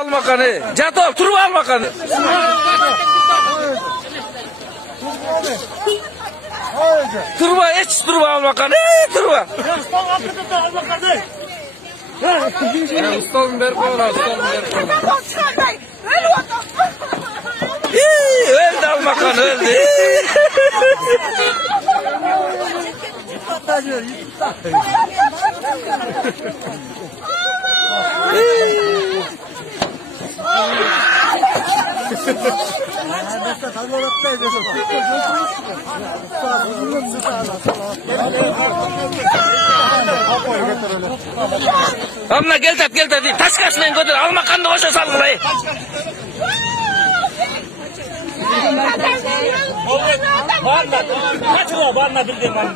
Almakanı. Catol, turba almakanı. Turba, hiç turba almakanı. Turba. Ustalım der kola, ustalım der kola. Öldü almakanı, öldü. Amına gel tat taş kaçmayın götür alma kanını koşa salgılayı. Kaçma bağırma bildiğin var mı?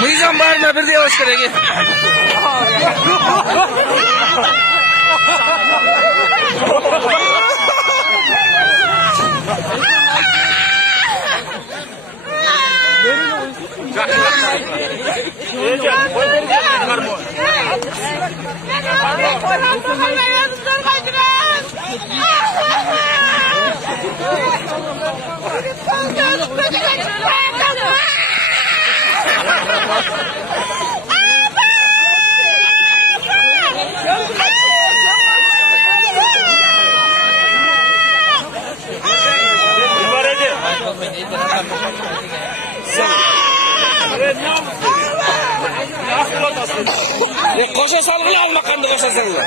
Mıyızan bağırma bir diye hoş geldin. Koşa salgıla alma kanını koşa salgıla.